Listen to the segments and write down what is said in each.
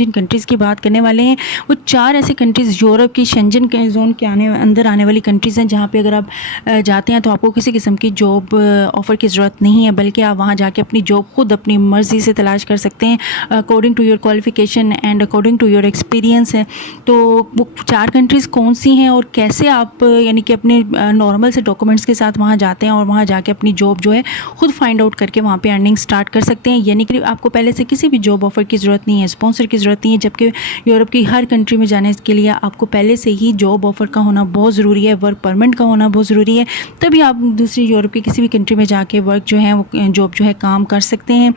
जिन countries की बात करने वाले हैं वो 4 ऐसे कंट्रीज़ यूरोप की शेंजन के ज़ोन के अंदर आने वाली कंट्रीज़ हैं, जहाँ पे अगर आप जाते हैं तो आपको किसी किस्म की जॉब ऑफ़र की ज़रूरत नहीं है, बल्कि आप वहाँ जाके अपनी जॉब खुद अपनी मर्ज़ी से तलाश कर सकते हैं according to your qualification and according to your experience है। तो वो 4 कंट्रीज़ कौन सी हैं और कैसे आप यानी कि अपने नॉर्मल से डॉक्यूमेंट्स के साथ वहाँ जाते हैं और वहाँ जाके अपनी जॉब जो है खुद फाइंड आउट करके वहाँ पे अर्निंग स्टार्ट कर सकते हैं। यानी कि आपको पहले से किसी भी जॉब ऑफ़र की ज़रूरत नहीं है, स्पॉन्सर की ज़रूरत नहीं है, जबकि यूरोप की हर कंट्री में जाने के लिए आपको पहले से ही जॉब ऑफ़र का होना बहुत ज़रूरी है, वर्क परमिट का होना बहुत ज़रूरी है, तभी आप दूसरी यूरोप की किसी भी कंट्री में जाके वर्क जो है वो जॉब जो है काम कर सकते हैं।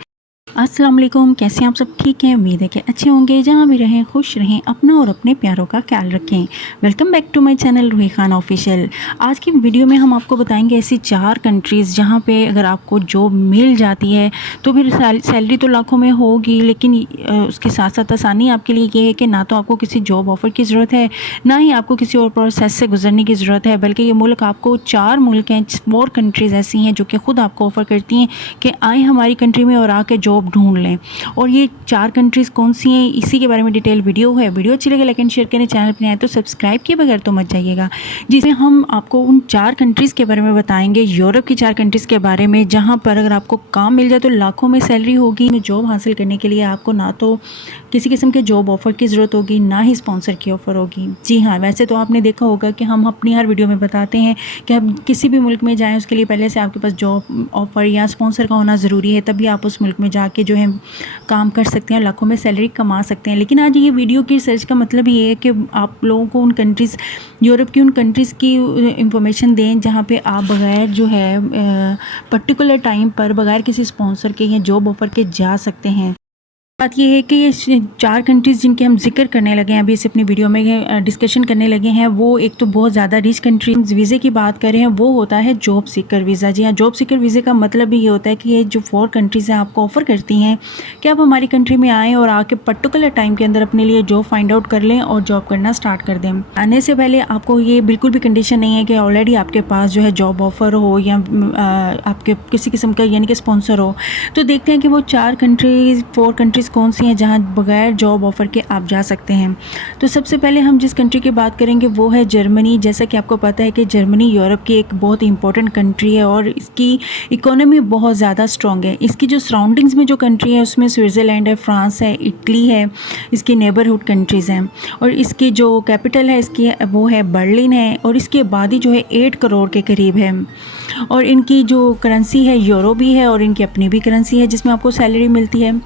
अस्सलाम वालेकुम, कैसे हैं आप सब? ठीक हैं, उम्मीद है कि अच्छे होंगे। जहाँ भी रहें खुश रहें, अपना और अपने प्यारों का ख्याल रखें। Welcome back to my channel Ruhi Khan official. आज की वीडियो में हम आपको बताएंगे ऐसी 4 कंट्रीज़ जहाँ पे अगर आपको जॉब मिल जाती है तो फिर सैलरी तो लाखों में होगी, लेकिन उसके साथ साथ आसानी आपके लिए ये है कि ना तो आपको किसी जॉब ऑफ़र की ज़रूरत है, ना ही आपको किसी और प्रोसेस से गुजरने की ज़रूरत है, बल्कि ये मुल्क आपको 4 मुल्क हैं, 4 कंट्रीज़ ऐसी हैं जो कि ख़ुद आपको ऑफ़र करती हैं कि आए हमारी कंट्री में और आके जॉब ढूंढ लें। और ये 4 कंट्रीज़ कौन सी हैं, इसी के बारे में डिटेल वीडियो है। वीडियो अच्छी लगे लाइक एंड शेयर करें, चैनल पर आए तो सब्सक्राइब किए बगैर तो मत जाइएगा, जिसमें हम आपको उन 4 कंट्रीज़ के बारे में बताएंगे, यूरोप की 4 कंट्रीज़ के बारे में, जहाँ पर अगर आपको काम मिल जाए तो लाखों में सैलरी होगी। जॉब हासिल करने के लिए आपको ना तो किसी किस्म के जॉब ऑफ़र की ज़रूरत होगी, ना ही स्पॉन्सर की ऑफ़र होगी। जी हाँ, वैसे तो आपने देखा होगा कि हम अपनी हर वीडियो में बताते हैं कि आप किसी भी मुल्क में जाएँ उसके लिए पहले से आपके पास जॉब ऑफ़र या स्पॉन्सर का होना ज़रूरी है, तभी आप उस मुल्क में जाके जो है काम कर सकते हैं, लाखों में सैलरी कमा सकते हैं। लेकिन आज ये वीडियो की रिसर्च का मतलब ये है कि आप लोगों को उन कंट्रीज़, यूरोप की उन कंट्रीज़ की इंफॉर्मेशन दें जहाँ पे आप बग़ैर जो है पर्टिकुलर टाइम पर बग़ैर किसी स्पॉन्सर के या जॉब ऑफ़र के जा सकते हैं। बात ये है कि ये 4 कंट्रीज़ जिनके हम जिक्र करने लगे हैं अभी से अपनी वीडियो में डिस्कशन करने लगे हैं, वो एक तो बहुत ज़्यादा रिच कंट्री। वीज़े की बात करें हैं वो होता है जॉब सीकर वीज़ा। जी हाँ, जॉब सीकर वीज़े का मतलब भी ये होता है कि ये जो 4 कंट्रीज़ हैं आपको ऑफ़र करती हैं कि आप हमारी कंट्री में आएँ और आके पर्टिकुलर टाइम के अंदर अपने लिए जॉब फाइंड आउट कर लें और जॉब करना स्टार्ट कर दें। आने से पहले आपको ये बिल्कुल भी कंडीशन नहीं है कि ऑलरेडी आपके पास जो है जॉब ऑफ़र हो या आपके किसी किस्म का यानी कि स्पॉन्सर हो। तो देखते हैं कि वो 4 कंट्रीज़ 4 कंट्रीज़ कौन सी हैं जहां बगैर जॉब ऑफ़र के आप जा सकते हैं। तो सबसे पहले हम जिस कंट्री की बात करेंगे वो है जर्मनी। जैसा कि आपको पता है कि जर्मनी यूरोप की एक बहुत इंपॉर्टेंट कंट्री है और इसकी इकोनॉमी बहुत ज़्यादा स्ट्रॉन्ग है। इसकी जो सराउंडिंग्स में जो कंट्री है उसमें स्विट्ज़रलैंड है, फ्रांस है, इटली है, इसकी नेबरहुड कंट्रीज़ हैं। और इसकी जो कैपिटल है इसकी वो है बर्लिन है और इसकी आबादी जो है 8 करोड़ के करीब है। और इनकी जो करेंसी है यूरो भी है और इनकी अपनी भी करेंसी है जिसमें आपको सैलरी मिलती है।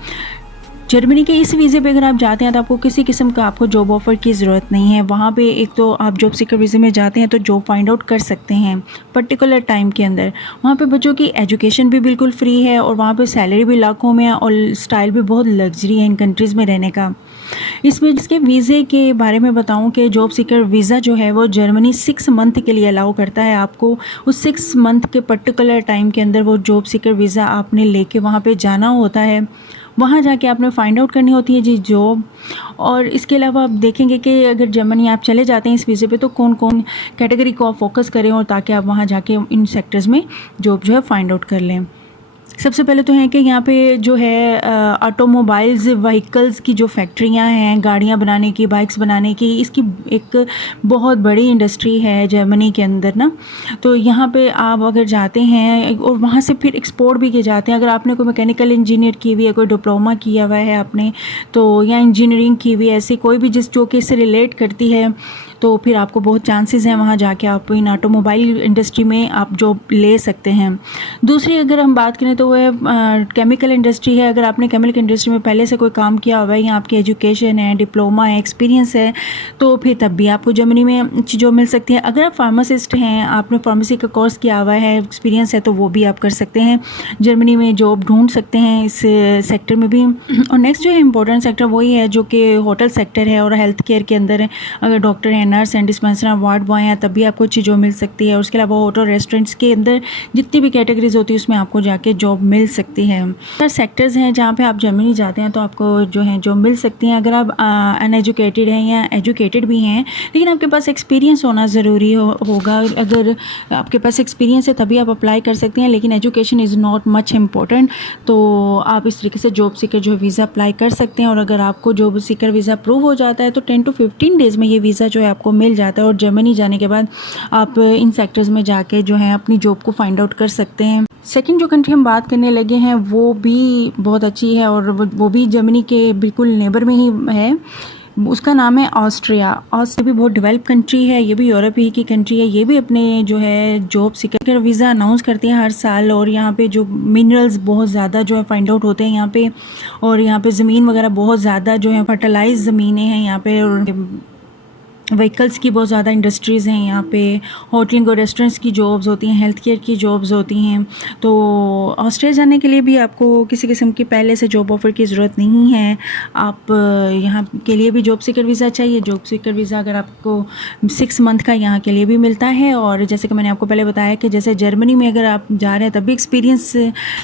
जर्मनी के इस वीज़े पे अगर आप जाते हैं तो आपको किसी किस्म का आपको जॉब ऑफ़र की ज़रूरत नहीं है। वहाँ पे एक तो आप जॉब सीकर वीज़े में जाते हैं तो जॉब फाइंड आउट कर सकते हैं पर्टिकुलर टाइम के अंदर। वहाँ पे बच्चों की एजुकेशन भी बिल्कुल फ्री है और वहाँ पे सैलरी भी लाखों में है और स्टाइल भी बहुत लग्जरी है इन कंट्रीज़ में रहने का। इसमें जिसके वीज़े के बारे में बताऊं कि जॉब सीकर वीज़ा जो है वो जर्मनी 6 मंथ के लिए अलाउ करता है आपको। उस 6 मंथ के पर्टिकुलर टाइम के अंदर वो जॉब सीकर वीज़ा आपने लेके वहाँ पे जाना होता है। वहाँ जाके आपने फ़ाइंड आउट करनी होती है जी जॉब। और इसके अलावा आप देखेंगे कि अगर जर्मनी आप चले जाते हैं इस वीज़े पे तो कौन कौन कैटेगरी को आप फोकस करें और ताकि आप वहाँ जाके इन सेक्टर्स में जॉब जो है फ़ाइंड आउट कर लें। सबसे पहले तो है कि यहाँ पे जो है ऑटोमोबाइल्स व्हीकल्स की जो फैक्ट्रियाँ हैं, गाड़ियाँ बनाने की, बाइक्स बनाने की, इसकी एक बहुत बड़ी इंडस्ट्री है जर्मनी के अंदर ना। तो यहाँ पे आप अगर जाते हैं और वहाँ से फिर एक्सपोर्ट भी किए जाते हैं। अगर आपने कोई मैकेनिकल इंजीनियर की हुई है, कोई डिप्लोमा किया हुआ है आपने तो, या इंजीनियरिंग की हुई है, ऐसी कोई भी जिस जो कि इससे रिलेट करती है, तो फिर आपको बहुत चांसेस हैं वहाँ जाके आप इन ऑटोमोबाइल इंडस्ट्री में आप जॉब ले सकते हैं। दूसरी अगर हम बात करें तो वो है केमिकल इंडस्ट्री है। अगर आपने केमिकल इंडस्ट्री में पहले से कोई काम किया हुआ है या आपकी एजुकेशन है, डिप्लोमा है, एक्सपीरियंस है, तो फिर तब भी आपको जर्मनी में अच्छी जॉब मिल सकती है। अगर आप फार्मासिस्ट हैं, आपने फार्मेसी का कोर्स किया हुआ है, एक्सपीरियंस है, तो वो भी आप कर सकते हैं, जर्मनी में जॉब ढूंढ सकते हैं इस सेक्टर में भी। और नेक्स्ट जो है इंपॉर्टेंट सेक्टर वही है जो कि होटल सेक्टर है और हेल्थ केयर के अंदर है। अगर डॉक्टर हैं, नर्स हैं, डिस्पेंसर हैं, वार्ड बॉय हैं, तब भी आपको अच्छी जॉब मिल सकती है। उसके अलावा होटल रेस्टोरेंट्स के अंदर जितनी भी कैटेगरीज होती है उसमें आपको जाके जॉब मिल सकती है। अगर सेक्टर्स हैं जहाँ पे आप जर्मनी जाते हैं तो आपको जो है जॉब मिल सकती हैं। अगर आप अनएजुकेटेड हैं या एजुकेटेड भी हैं लेकिन आपके पास एक्सपीरियंस होना ज़रूरी होगा। अगर आपके पास एक्सपीरियंस है तभी आप अप्लाई कर सकते हैं, लेकिन education is not much important. तो आप इस तरीके से जॉब सीकर जो है वीज़ा अप्लाई कर सकते हैं। और अगर आपको जॉब सीकर वीज़ा अप्रूव हो जाता है तो 10 to 15 डेज़ में ये वीज़ा जो है आपको मिल जाता है। और जर्मनी जाने के बाद आप इन सेक्टर्स में जाके जो है अपनी जॉब को फाइंड आउट कर सकते हैं। सेकंड जो कंट्री हम बात करने लगे हैं वो भी बहुत अच्छी है और वो भी जर्मनी के बिल्कुल नेबर में ही है। उसका नाम है ऑस्ट्रिया। ऑस्ट्रिया भी बहुत डेवलप कंट्री है, ये भी यूरोप ही की कंट्री है। ये भी अपने जो है जॉब सीकर वीज़ा अनाउंस करती है हर साल। और यहाँ पे जो मिनरल्स बहुत ज़्यादा जो है फाइंड आउट होते हैं यहाँ पे। और यहाँ पे ज़मीन वगैरह बहुत ज़्यादा जो है फर्टिलाइज ज़मीनें हैं यहाँ पे। और व्हीकल्स की बहुत ज़्यादा इंडस्ट्रीज़ हैं यहाँ पे। होटलिंग और रेस्टोरेंट्स की जॉब्स होती हैं, हेल्थ केयर की जॉब्स होती हैं। तो ऑस्ट्रेलिया जाने के लिए भी आपको किसी किस्म की पहले से जॉब ऑफ़र की ज़रूरत नहीं है। आप यहाँ के लिए भी जॉब सीकर वीज़ा चाहिए। जॉब सीकर वीज़ा अगर आपको 6 मंथ का यहाँ के लिए भी मिलता है। और जैसे कि मैंने आपको पहले बताया कि जैसे जर्मनी में अगर आप जा रहे हैं तब भी एक्सपीरियंस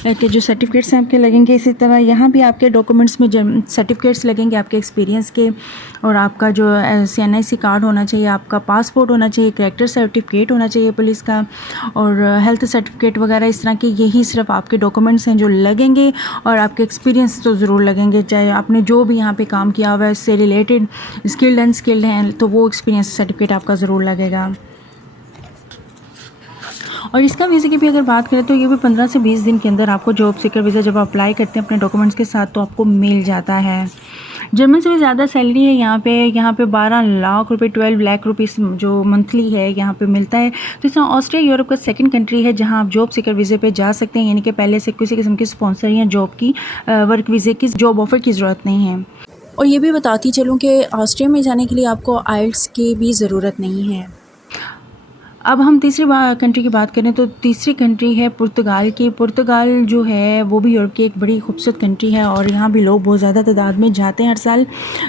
के जो सर्टिफिकेट्स हैं आपके लगेंगे, इसी तरह यहाँ भी आपके डॉक्यूमेंट्स में सर्टिफिकेट्स लगेंगे आपके एक्सपीरियंस के। और आपका जो CNIC कार्ड होना चाहिए, आपका पासपोर्ट होना चाहिए, कैरेक्टर सर्टिफिकेट होना चाहिए पुलिस का, और हेल्थ सर्टिफिकेट वगैरह इस तरह के यही सिर्फ आपके डॉक्यूमेंट्स हैं जो लगेंगे। और आपके एक्सपीरियंस तो ज़रूर लगेंगे, चाहे आपने जो भी यहाँ पे काम किया हुआ है इससे रिलेटेड, स्किल्ड अनस्किल्ड हैं तो वो एक्सपीरियंस सर्टिफिकेट आपका ज़रूर लगेगा। और इसका वीज़े की भी अगर बात करें तो ये भी 15 से 20 दिन के अंदर आपको जॉब सीकर वीज़ा जब अप्लाई करते हैं अपने डॉक्यूमेंट्स के साथ तो आपको मिल जाता है। जर्मन से भी ज़्यादा सैलरी है यहाँ पे 12 लाख रुपए 12 लाख रुपीस जो मंथली है यहाँ पे मिलता है। तो इस तरह ऑस्ट्रिया यूरोप का सेकंड कंट्री है जहाँ आप जॉब सीकर वीज़े पे जा सकते हैं, यानी कि पहले से किसी किस्म की स्पॉन्सर या जॉब की वर्क वीज़े की जॉब ऑफ़र की ज़रूरत नहीं है। और ये भी बताती चलूँ कि ऑस्ट्रिया में जाने के लिए आपको आइल्स की भी ज़रूरत नहीं है। अब हम तीसरी कंट्री की बात करें तो तीसरी कंट्री है पुर्तगाल की। पुर्तगाल जो है वो भी यूरोप की एक बड़ी खूबसूरत कंट्री है और यहाँ भी लोग बहुत ज़्यादा तादाद में जाते हैं हर साल।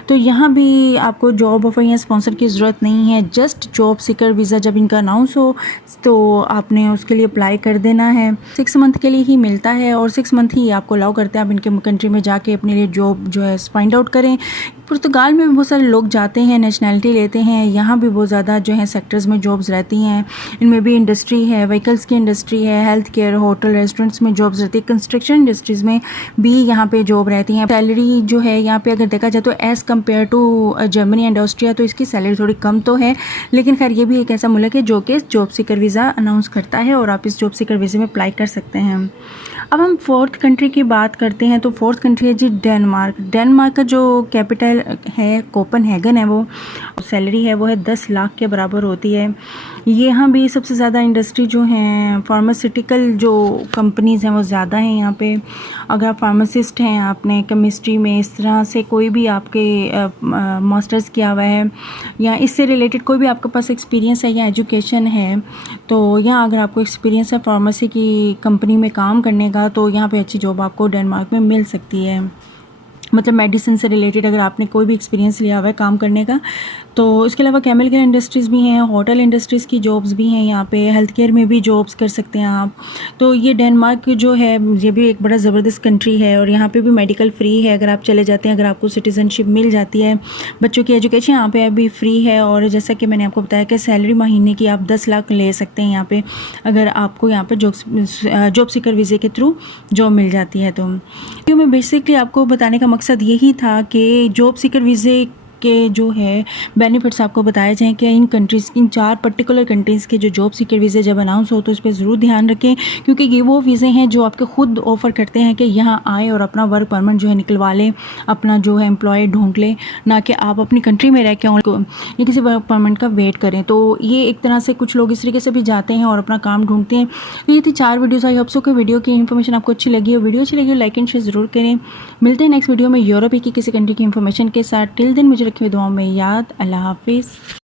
तो यहाँ भी आपको जॉब ऑफ़र या स्पॉन्सर की ज़रूरत नहीं है। जस्ट जॉब सीकर वीज़ा जब इनका अनाउंस हो तो आपने उसके लिए अप्लाई कर देना है। 6 मंथ के लिए ही मिलता है और 6 मंथ ही आपको अलाउ करते हैं आप इनके कंट्री में जाके अपने लिए जॉब जो है फाइंड आउट करें। पुर्तगाल में भी बहुत सारे लोग जाते हैं, नेशनैलिटी लेते हैं। यहाँ भी बहुत ज़्यादा जो है सेक्टर्स में जॉब्स रहती हैं। इनमें भी इंडस्ट्री है, व्हीकल्स की इंडस्ट्री है, हेल्थ केयर, होटल रेस्टोरेंट्स में जॉब्स रहती है, कंस्ट्रक्शन इंडस्ट्रीज़ में भी यहाँ पे जॉब रहती हैं। सैलरी जो है यहाँ पे अगर देखा जाए तो as compare to Germany and Austria तो इसकी सैलरी थोड़ी कम तो है, लेकिन खैर ये भी एक ऐसा मुल्क है जो कि जॉब सीकर वीज़ा अनाउंस करता है और आप इस जॉब सीकर वीज़े में अप्लाई कर सकते हैं। अब हम फोर्थ कंट्री की बात करते हैं तो फोर्थ कंट्री है जी डेनमार्क। डेनमार्क का जो कैपिटल है कोपेनहेगन है, वो सैलरी है वो है 10 लाख के बराबर होती है। यहाँ भी सबसे ज़्यादा इंडस्ट्री जो हैं फार्मास्यूटिकल जो कंपनीज़ हैं वो ज़्यादा हैं यहाँ पे। अगर आप फार्मासिस्ट हैं, आपने केमिस्ट्री में इस तरह से कोई भी आपके मास्टर्स किया हुआ है या इससे रिलेटेड कोई भी आपके पास एक्सपीरियंस है या एजुकेशन है, तो यहाँ अगर आपको एक्सपीरियंस है फार्मेसी की कंपनी में काम करने का तो यहाँ पे अच्छी जॉब आपको डेनमार्क में मिल सकती है। मतलब मेडिसिन से रिलेटेड अगर आपने कोई भी एक्सपीरियंस लिया हुआ है काम करने का। तो इसके अलावा केमिकल इंडस्ट्रीज़ भी हैं, होटल इंडस्ट्रीज़ की जॉब्स भी हैं यहाँ पे, हेल्थ केयर में भी जॉब्स कर सकते हैं आप। तो ये डेनमार्क जो है ये भी एक बड़ा ज़बरदस्त कंट्री है और यहाँ पे भी मेडिकल फ्री है अगर आप चले जाते हैं, अगर आपको सिटीज़नशिप मिल जाती है। बच्चों की एजुकेशन यहाँ पे अभी फ्री है और जैसा कि मैंने आपको बताया कि सैलरी महीने की आप 10 लाख ले सकते हैं यहाँ पे, अगर आपको यहाँ पे जॉब सीकर वीज़े के थ्रू जॉब मिल जाती है। तो मैं बेसिकली आपको बताने का मकसद यही था कि जॉब सीकर वीज़े के जो है बेनिफिट्स आपको बताए जाएँ कि इन कंट्रीज़, इन 4 पर्टिकुलर कंट्रीज़ के जो जॉब सीकर वीज़े जब अनाउंस हो तो इस पर ज़रूर ध्यान रखें, क्योंकि ये वो वीज़े हैं जो आपके खुद ऑफ़र करते हैं कि यहाँ आए और अपना वर्क परमिट जो है निकलवा लें, अपना जो है एम्प्लॉय ढूंढ लें, ना कि आप अपनी कंट्री में रह के उनको या किसी वर्क परमिट का वेट करें। तो ये एक तरह से कुछ लोग इस तरीके से भी जाते हैं और अपना काम ढूंढते हैं। तो ये थी 4 वीडियोज़। आई होप सो कि वीडियो की इन्फॉर्मेशन आपको अच्छी लगी हो। वीडियो अच्छी लगी हो लाइक एंड शेयर ज़रूर करें। मिलते हैं नेक्स्ट वीडियो में यूरोप की किसी कंट्री की इन्फॉर्मेशन के साथ। टिल दिन मुझे रखे हुए दुआओं में याद। अल्लाह हाफिज़।